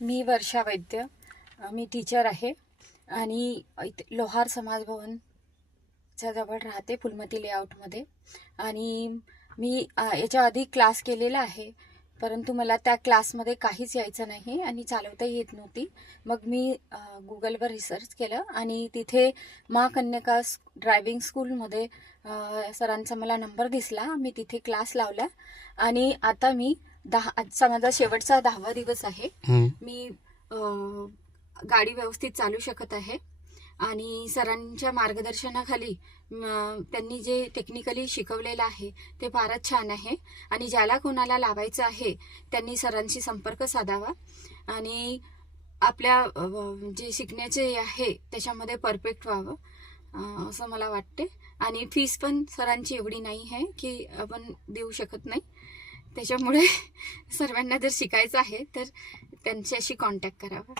मी वर्षा वैद्य. मी teacher आहे आणि लोहार समाज भवनच्या जवळ राहते, फुलमती लेआउटमध्ये. आणि मी याच्या आधी क्लास केलेला आहे, परंतु मला त्या क्लासमध्ये काहीच यायचं नाही आणि चालवताही येत नव्हती. मग मी गुगलवर रिसर्च केलं आणि तिथे मा कन्यका ड्रायव्हिंग स्कूलमध्ये सरांचा मला नंबर दिसला. मी तिथे क्लास लावला आणि आता मी आजचा माझा शेवटचा 10वा दिवस आहे. मी गाडी व्यवस्थित चालू शकत आहे आणि सरांच्या मार्गदर्शनाखाली त्यांनी जे टेक्निकली शिकवलेलं आहे ते फारच छान आहे. आणि ज्याला कोणाला लावायचं आहे त्यांनी सरांशी संपर्क साधावा आणि आपल्या जे शिकण्याचे आहे त्याच्यामध्ये परफेक्ट व्हावं असं मला वाटते. आणि फीस पण सरांची एवढी नाही आहे की आपण देऊ शकत नाही. त्याच्यामुळे सर्वांना जर शिकायचं आहे तर त्यांच्याशी कॉन्टॅक्ट करावा.